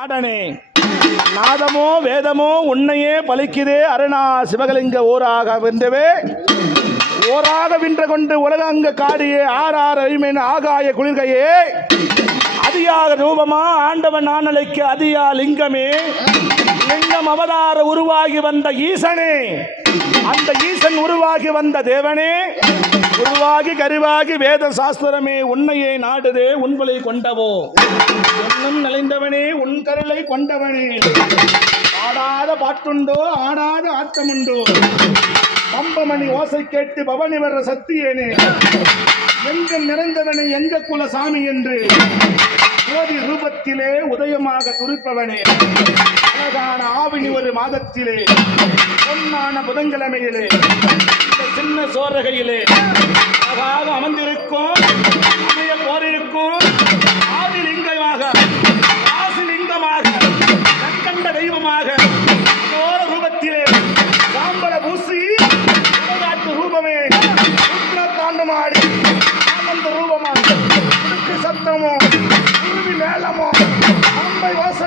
நாடனே நாதமோ வேதமோ உன்னையே பலிக்குதே அருணா சிவகலிங்க ஓராக வென்றவே. ஓராக வென்ற கொண்டு உலகங்க காடியே ஆறார் அறிமேன் ஆகாய குளிர்கையே. அதியாக ரூபமா ஆண்டவன் நானலைக்கு அதியா லிங்கமே. லிங்கம் அவதார உருவாகி வந்த ஈசனே. அந்த ஈசன் உருவாகி வந்த தேவனே உருவாகி கருவாகி வேத சாஸ்திரமே உன்னையே நாடுதே உன்பலை கொண்டவோ. என்னும் நிலைந்தவனே உன் கருளை கொண்டவனே. ஆடாத பாட்டுண்டோ ஆடாத ஆட்டமுண்டோ. பம்பமணி ஓசை கேட்டு பவனி வர்ற சத்தியேனே எங்கும் நிறைந்தவனை எங்க குல சாமி என்று. மாதத்திலே உதயமாக துருப்பவனே. அழகான ஆவினி ஒரு மாதத்திலே பொன்னான புதன்கிழமையிலே சின்ன சோரகையிலே அழகாக அமர்ந்திருக்கும் அமைய போரிருக்கும் ஆதிலிங்கமாக ஆசிலிங்கமாக கண்ட தெய்வமாக கோர ரூபத்திலே சாம்பல பூசி உலகாட்டு ரூபமே தாண்டமாடி ஆனந்த ரூபமாக சத்தமும் Álamo. Hombre, vas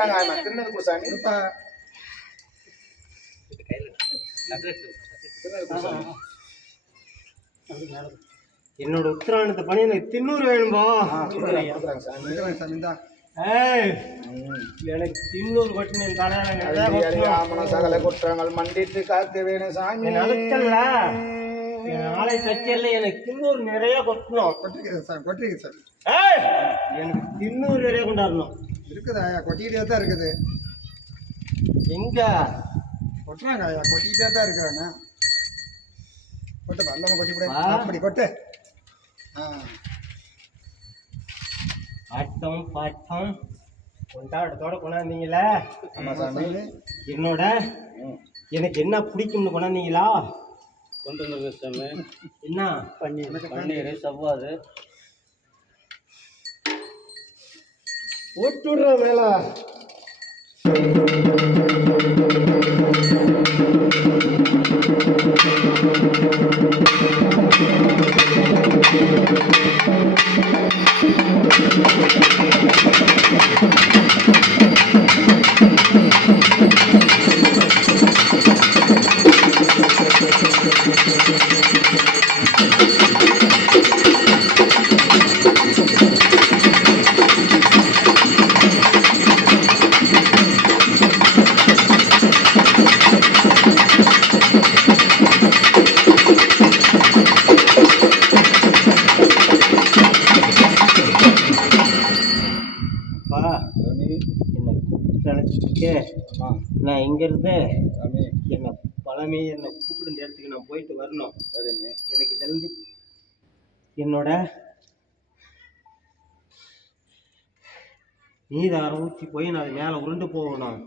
கொடுக்குறாங்க ஆமா திருநெல் குசாமி என்னோட உத்தராயணத்தை பண்ணி எனக்கு தின்னூறு வேணும்பா. சாமி. எனக்கு தின்னூறு கொட்டின அறிந்து அறியாமன சகல குற்றங்கள் மண்டிட்டு காக்க வேணும் சாமி. நடத்தல நாளை கச்சேரியில் எனக்கு தின்னூறு நிறைய கொட்டணும். சார் கொட்டிருக்கு சார் ஏய் எனக்கு தின்னூறு நிறைய கொண்டாடணும். இருக்குது ஐயா கொட்டிக்கிட்டே தான் இருக்குது. எங்க? கொட்டுறாங்க ஐயா கொட்டிக்கிட்டே தான் இருக்கிறாங்க கொட்டு பல்லவ கொட்டி ஆ. அப்படி கொட்டு ஆட்டம் பாட்டம். கொண்டாட்டத்தோட கொண்டாந்தீங்களே? என்னோட? எனக்கு என்ன பிடிக்கும்னு கொண்டாந்தீங்களா? கொண்டு வந்து சாமி. என்ன? பன்னீர் செவ்வாது. போட்டு விடுற மேல பா என்னை பழமே என்னை கூப்பிடுற இடத்துக்கு நான் போயிட்டு வரணும். சரிங்க எனக்கு தெரிஞ்சு என்னோட நீதாரம் ஊற்றி போய் நான் அது மேலே உருண்டு போகணும்.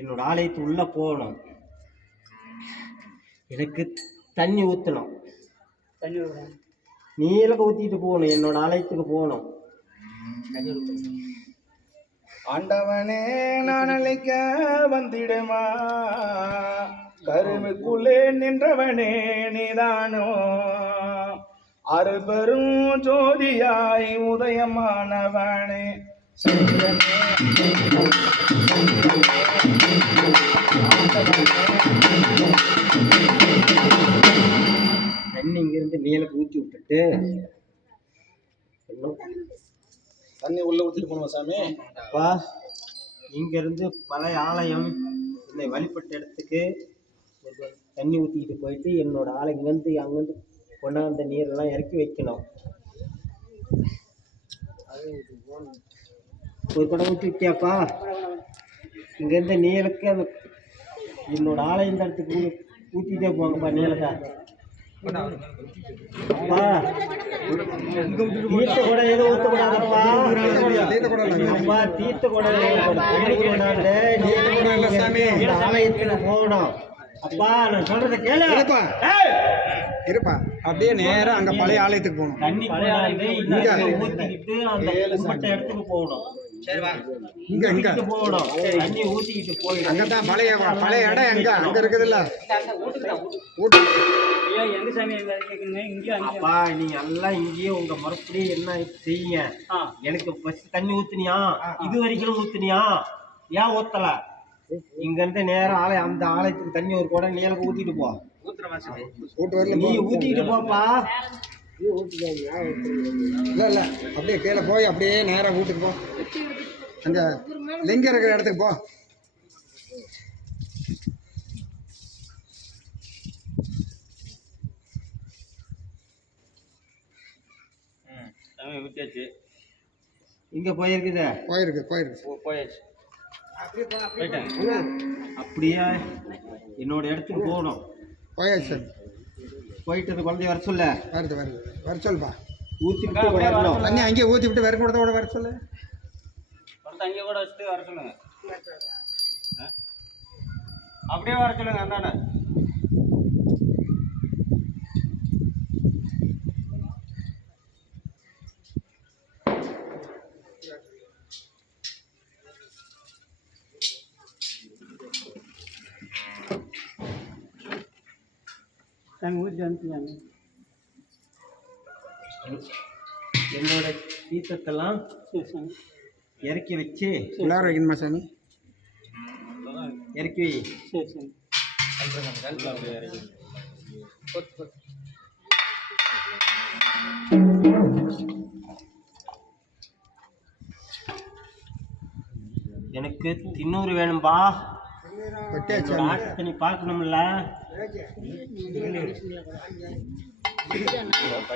என்னோட ஆலயத்து உள்ளே போகணும். எனக்கு தண்ணி ஊற்றணும் தண்ணி நீலக்க ஊற்றிட்டு போகணும். என்னோட ஆலயத்துக்கு போகணும். ஆண்டவனே நான் அழைக்க வந்திடுமா? கருவுக்குள்ளே நின்றவனே நீதானோ? அறுபெரும் ஜோதியாய் உதயமானவனே சூரியனே. தண்ணி இங்கிருந்து மேலுக்கு ஊற்றி விட்டுட்டு தண்ணி உள்ள ஊற்றிட்டு போகணும் சாமி. அப்பா இங்கேருந்து பழைய ஆலயம் என்னை வழிபட்ட இடத்துக்கு ஒரு தண்ணி ஊற்றிக்கிட்டு போயிட்டு என்னோட ஆலை இங்கேருந்து அங்கேருந்து கொண்டாந்த நீரெல்லாம் இறக்கி வைக்கணும். ஒரு குடம் ஊற்றி இங்கேருந்து நீருக்கு அந்த என்னோட ஆலயம் இந்த இடத்துக்கு போங்கப்பா நீலக்கா. தீர்த்த கூட குடம் இல்ல. அப்பா தீர்த்த கூட ஆலயத்துக்கு போகணும் அப்பா நான் சொல்றத கேளு இருப்பா இருப்பா அப்படியே நேரா அங்க பழைய ஆலயத்துக்கு போகணும் தண்ணி ஊத்திக்கிட்டு இடத்துக்கு போகணும் இங்க இங்க. போகணும். தண்ணி ஊத்திக்கிட்டு போயிடும் அங்கதான் பழைய பழைய இடம் எங்க? அங்க இருக்குதுல்ல. எங்க சாமி எங்க கேட்குறீங்க இங்கே அங்கே. அப்பா நீ எல்லாம் இங்கேயே உங்க மறுபடி என்ன செய்யுங்க? எனக்கு ஃபர்ஸ்ட் தண்ணி ஊத்துனியா? இது வரைக்கும் ஊத்துனியா? ஏன் ஊத்தல? இங்க இருந்து நேரா ஆலயம் அந்த ஆலயத்துக்கு தண்ணி ஒரு குடம் நீ எனக்கு ஊத்திட்டு போ. நீ ஊத்திக்கிட்டு போப்பா. இல்ல இல்ல. அப்படியே கீழே போய் அப்படியே நேரா வீட்டுக்கு போ. அங்க லிங்கம் இருக்கிற இடத்துக்கு போ. சாமி ஊற்றியாச்சு இங்க போயிருக்குதே. போயிருக்கு போயிருக்கு. போயாச்சு. போயிட்டேன் அப்படியே என்னோட இடத்துக்கு போகணும். போயாச்சு. போயிட்டு அந்த குழந்தைய வர சொல்ல. வருது வருது. வர சொல்லுப்பா. ஊத்திட்டு வரணும். தண்ணி அங்கேயே ஊற்றி விட்டு வெறும் கூடத்தோட வர சொல்லு. ஒருத்தன் அங்கே கூட வச்சுட்டு வர சொல்லுங்க? அப்படியே வர சொல்லுங்க அந்தாண்ட சாமி ஊற்றி அனுப்பிச்சாங்க என்னோட தீர்த்தத்தெல்லாம் இறக்கி வச்சு உள்ளார வைக்கணுமா சாமி? இறக்கி வை. சரி எனக்கு தின்னூறு வேணும்பா. வெட்டியாச்சு என்னோட ஆட்டத்தை நீ பார்க்கணும்ல.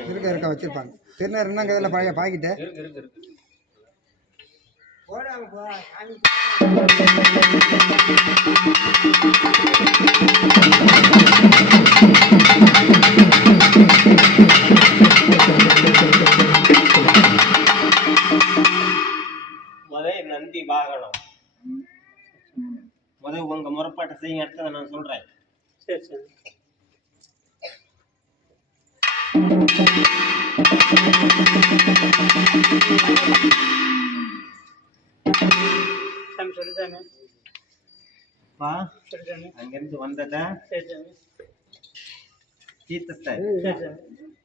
இருக்க இருக்க வச்சிருப்பாங்க. திருநர் என்னங்க இதில் பழைய பாக்கிட்டு முத நந்தி வாகனம். முத உங்க முறைப்பாட்டை செய்ய அடுத்ததை நான் சொல்றேன். சரி சாமி சாமி சொல்லு சாமி பா சொல்லு சாமி அங்கிருந்து வந்தத சரி சாமி தீர்த்தத்தை சரி சாமி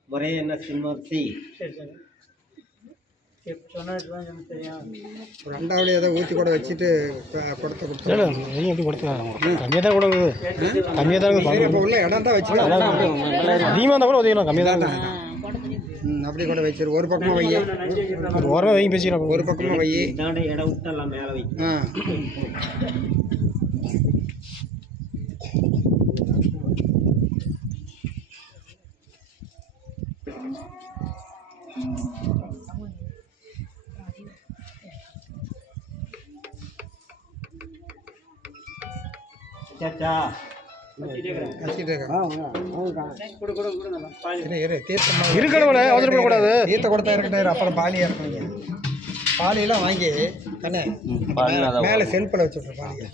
ஒரே என்ன சின்ன செய் சரி சாமி இப்போ சொன்னது எனக்கு தெரியும் ரெண்டாவது ஏதோ ஊற்றி கூட வச்சுட்டு கொடுத்து எப்படி கொடுத்துருக்காங்க கம்மியாக தான் கொடுக்குது. கம்மியாக தான் அப்போ உள்ள இடம் தான் வச்சுக்கலாம். அதிகமாக இருந்தால் கூட உதவிக்கலாம் கம்மியாக தான் ம் அப்படி கூட வச்சிரு. ஒரு பக்கமாக வை ஒரு ஓரமாக வைங்க பேசிக்கலாம் ஒரு பக்கமாக வை இடம் விட்டெல்லாம் மேலே வை ஆ. தீர்த்தம் இருக்கணும் அவசரப்படக்கூடாது. தீர்த்த கொடுத்தா இருக்கட்டும் இரு, அப்புறம் பாலியாக இருக்கணுங்க பாலியெல்லாம் வாங்கி கண்ணே மேலே செல்ஃபில் வச்சுட்ரு பாலியை.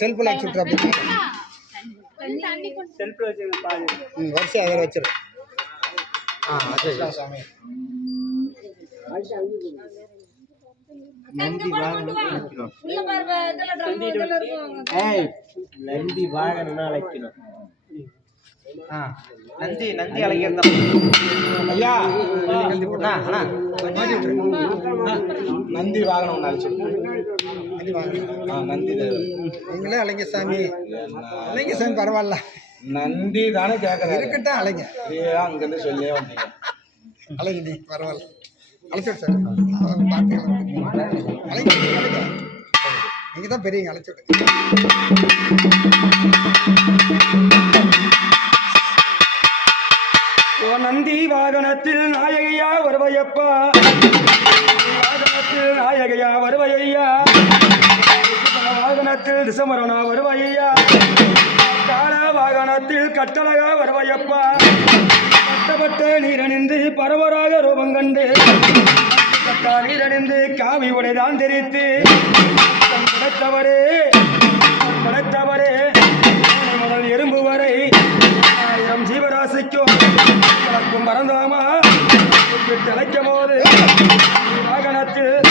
செல்ஃபில் வச்சுட்ரு அப்படி செல்ஃபில் வச்சுருங்க பால் ம் வரிசை அதில் வச்சிரு. ஆ அது சாமி. நந்தி வாகனம் அழைக்கணும். பாரு ஏய் நந்தி வாகனம் அழைக்கணும். நந்தி நந்தி அழைக்கிறது? ஐயா நந்தி வாகனம் அழைச்சு நந்தி வாங்க ஆ நந்தி நீங்களே அலைங்க சாமி. அலைங்க சாமி பரவாயில்ல. நந்தி தானே கேட்குறாரு இருக்கட்டும் அலைங்க அங்கேருந்து சொல்லியே வந்தீங்க. அலைங்க நீ பரவாயில்ல. அழைச்சி விடு சார் பார்த்துக்கலாம் அலைங்க நீங்கள் தான் பெரியவங்க அழைச்சி விடுங்க. வாகனத்தில் நாயகையா வருவையப்பா. வாகனத்தில் நாயகையா வருவையா வாகனத்தில் திசமரனா வருவையா கால வாகனத்தில் கட்டழகா வருவையப்பா. கட்டப்பட்ட நீரணிந்து பரவராக ரூபம் கண்டு. கட்டா நீரணிந்து காவி உடைதான் தெரித்து. படைத்தவரே படைத்தவரே முதல் எறும்பு வரை மறந்தாமா திளைக்கும் போது வாகனத்தில்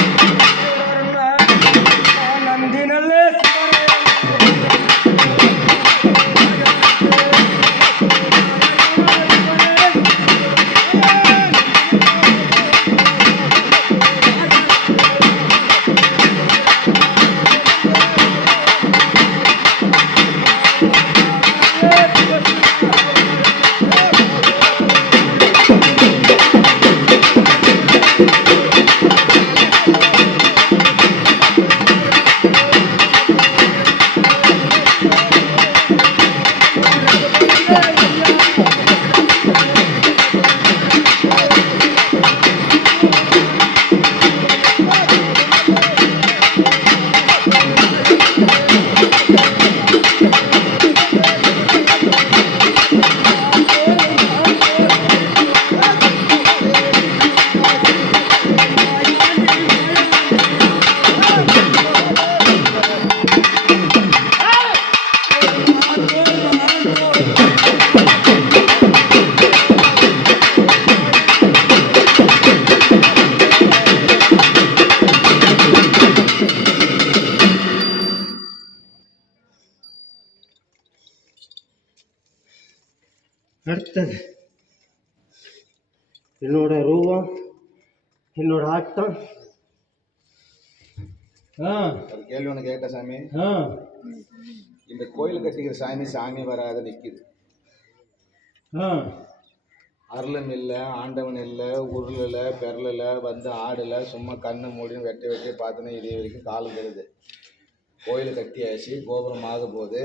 ஆ. ஒரு கேள்வி ஒன்று கேட்ட சாமி. இந்த கோயில் கட்டிக்கிற சாமி சாமி வராத நிற்கிது ஆ. அருளும் இல்லை ஆண்டவன் இல்லை உருளலை பெரலில் வந்து ஆடலை சும்மா கண்ணை மூடின்னு வெட்டி வெட்டி பார்த்துன்னு இது வரைக்கும் காலம் கெடுது கோயில் கட்டியாச்சு கோபுரம் ஆக போது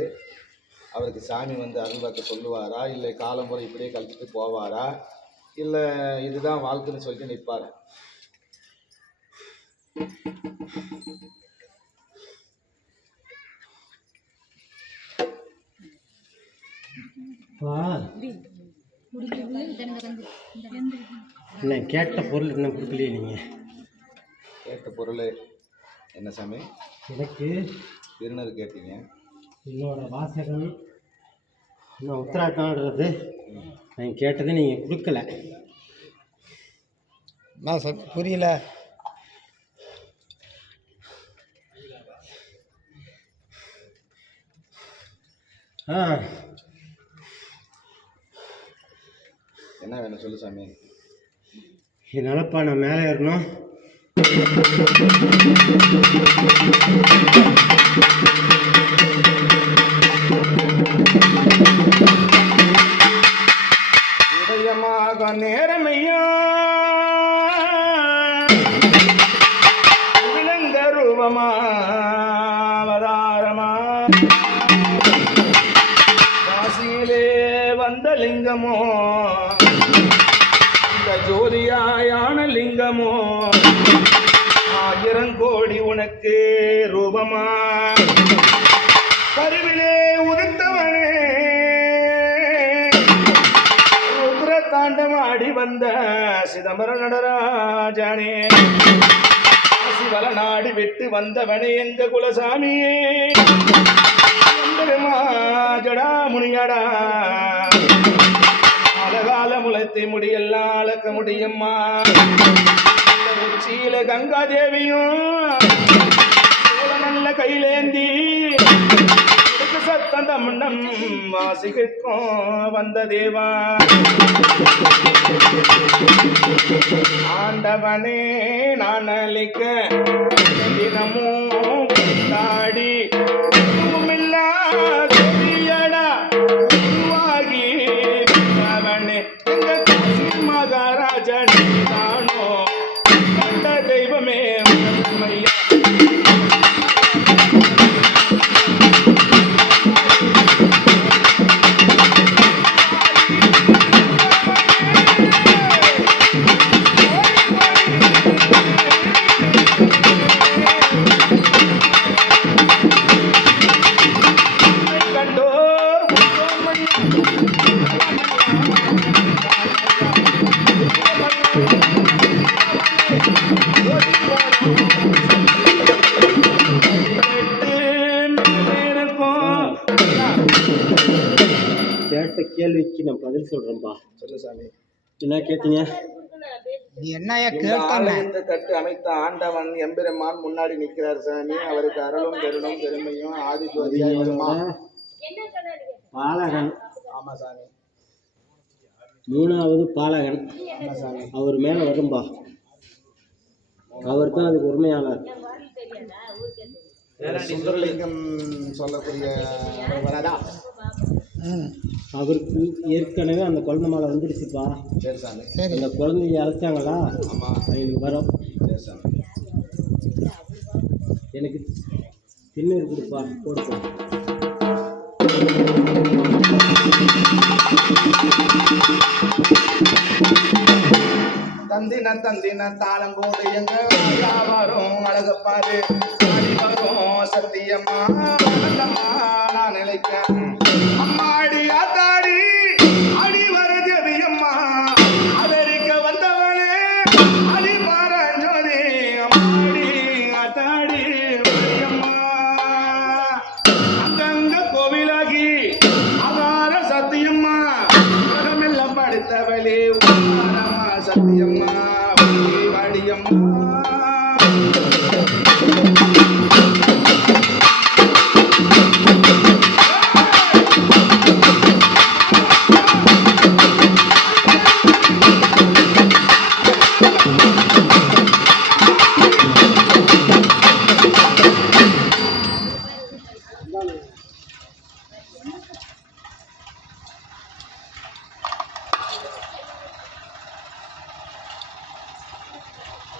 அவருக்கு சாமி வந்து அருள் பார்க்க சொல்லுவாரா? இல்லை காலம் பூரா இப்படியே கழிச்சிட்டு போவாரா? இல்லை இதுதான் வாழ்க்கைன்னு சொல்லிட்டு நிற்பார். இல்லை கேட்ட பொருள் இன்னும் கொடுக்கலையே நீங்கள் கேட்ட பொருள். என்ன சாமி? எனக்கு திருநர் கேட்டீங்க. என்னோட வாசகம். இன்னும் உத்தராட்டம்ன்றது நான் கேட்டதை நீங்கள் கொடுக்கல. நான் புரியல. என்ன வேணும் சொல்லு சாமி? என்னாலப்பா நான் மேலே ஏறணும். நேரமையா காசியிலே வந்த லிங்கமோ? இந்த ஜோதியாயான லிங்கமோ? ஆயிரம் கோடி உனக்கு ரூபமா? கருவிலே உதித்தவனே. ருத்ர தாண்டமாடி வந்த சிதம்பர நடராஜானே. பல நாடு விட்டு வந்தவனே எங்க குலசாமியே. ஜடா முனியடா. அழகால முளைத்தி முடியெல்லாம் அளக்க முடியுமா உச்சியில கங்காதேவியும் கங்கா தேவியும் நல்ல கையிலேந்தி நம் நம் வாசிக்கும் வந்த தேவா ஆண்டவனே நான் அளிக்க தினமும் கொண்டாடி இல்லாத நான் பதில் சொல்றேன்பா. சொல்லு சாமி. என்ன கேட்டீங்க? நீ என்னையா இந்த கேட்டாங்க ஆலயத்தை கட்டு அமைத்த ஆண்டவன் எம்பெருமான் முன்னாடி நிற்கிறார் சாமி. அவருக்கு அருளும் பெருளும் பெருமையும் ஆதி ஜோதியாய் வருமா பாலகன். ஆமா சாமி. மூணாவது பாலகன். அவர் மேல வரும்பா. அவர் தான் அதுக்கு உரிமையாளர். சுந்தரலிங்கம் சொல்லக்கூடிய வரதா அவருக்கு ஏற்கனவே அந்த குழந்தை மாலை வந்துடுச்சுப்பா. சரி அந்த குழந்தைய அழைச்சாங்களா? ஆமா. எனக்கு வரும். சரி சாமி. எனக்கு திண்ணூறு கொடுப்பா போடுப்பா தந்தின தந்தின தாளம் போடு எங்க வரும் அழகப்பாரு. வரும் சத்தியம்மா ஆனந்தம்மா நான் நிலைக்க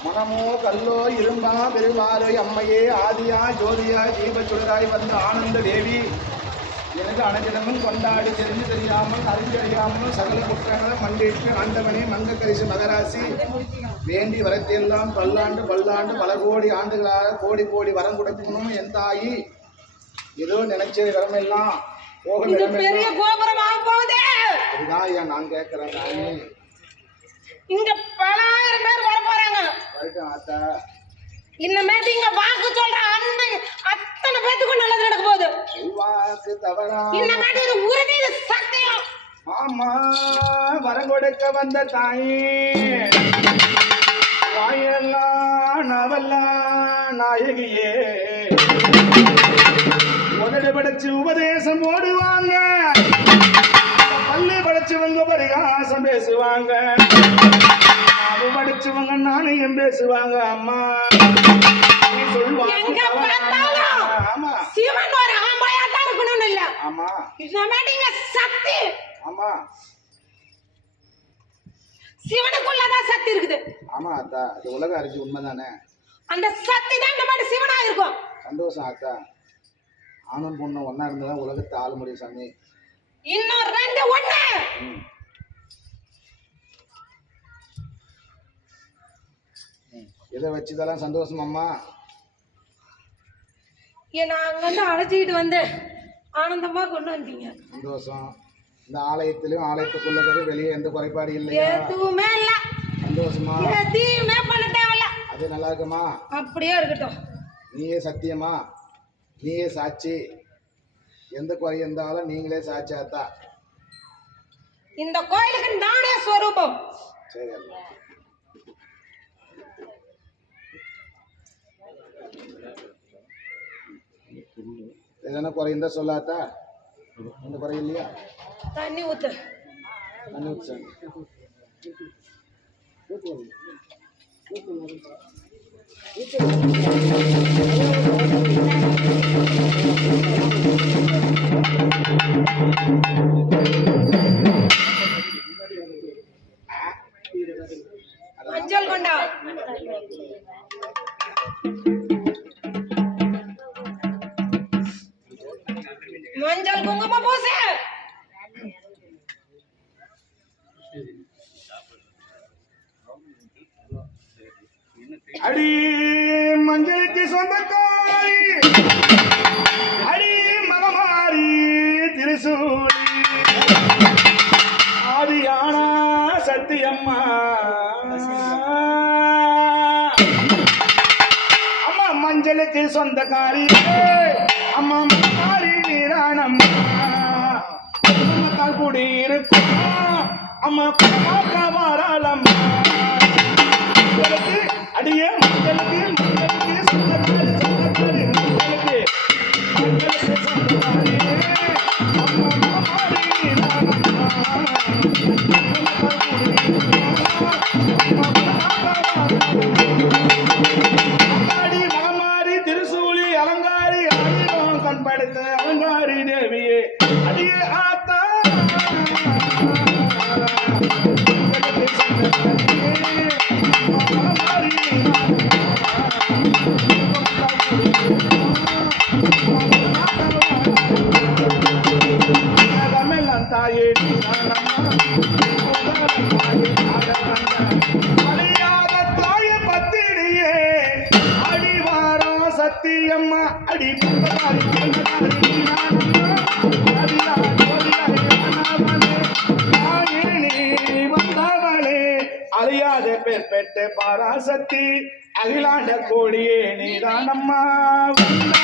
மனமோ கல்லோ இரும்பா பெருவாறு அம்மையே ஆதியா ஜோதியா ஜீவ சுடராய் வந்த ஆனந்த தேவி. எனக்கு அனைத்திடமும் கொண்டாடி தெரிந்து தெரியாமல் அறிந்தறியாமல் சகல குற்றங்களை மண்டிட்டு ஆண்டவனே மங்க கரிசு மகராசி. வேண்டி வரத்தெல்லாம் பல்லாண்டு பல்லாண்டு பல கோடி ஆண்டுகளாக கோடி கோடி வரம் கொடுக்கணும் என் தாயி. ஏதோ நினைச்ச போக இடமெல்லாம். ஆக போகுது. அதுதான் ஐயா நான் கேட்கிறேன் நானே இங்க பலாயிரம் பேர் வர போறாங்க. இனிமேட்டு இங்க வாக்கு சொல்ற அன்னை அத்தனை பேத்துக்கும் நல்லது நடக்க போகுது. செல்வாக்கு தவறா. இனிமேட்டு இது உறுதி இது சத்தியம். ஆமா வரம் கொடுக்க வந்த தாயே. வாயெல்லாம் நவெல்லாம் நாயகியே. உதடு படைச்சு உபதேசம் போடுவாங்க. பல்லு படைச்சவங்க பரிகாசம் பேசுவாங்க. நாவு படிச்சவங்க நாணயம் பேசுவாங்க அம்மா. ஆமா. சிவன் ஒரு ஆம்பளையா தான் இருக்கணும்னு இல்ல. ஆமா. சக்தி. ஆமா. சிவனுக்குள்ளதான் சக்தி இருக்குது. ஆமா அத்தா. அது உலக அறிஞ்சு உண்மைதானே? அந்த சக்தி தான் இந்த மாதிரி சிவனா இருக்கும். சந்தோஷம் அக்கா ஆணும் பொண்ணும் ஒண்ணா இருந்தா உலகத்தை ஆள முடியும் சாமி. இன்னும் ரெண்டு ஒண்ணு. இதை வச்சுதெல்லாம் சந்தோஷம் அம்மா? என்ன அங்க வந்து அழைச்சிக்கிட்டு வந்து ஆனந்தமா கொண்டு வந்தீங்க. சந்தோஷம். இந்த ஆலயத்திலும் ஆலயத்துக்குள்ள வெளியே எந்த குறைபாடு இல்லையா? எதுவுமே இல்ல. சந்தோஷமா? எதையுமே பண்ண தேவையில்ல. அது நல்லா இருக்குமா? அப்படியே இருக்கட்டும். நீயே சத்தியமா? நீயே சாட்சி? எந்த குறை இருந்தாலும் நீங்களே சாட்சாத்தா இந்த கோயிலுக்கு நானே ஸ்வரூபம். சரி எதனா குறை இருந்தா சொல்லாத்தா? இந்த இல்லையா? தண்ணி ஊத்து. Thank you. அம்மா. அம்மா மஞ்சளுக்கு சொந்தக்காரி. அம்மா மாறி வீரானம்மா குடி இருக்கும் அம்மா பார்க்க வராளம்மா அடியே மஞ்சளுக்கு அடுத்த அலங்காரி தேவியே. அடியே ஆத்த కన్నమ్మ ఉన్నా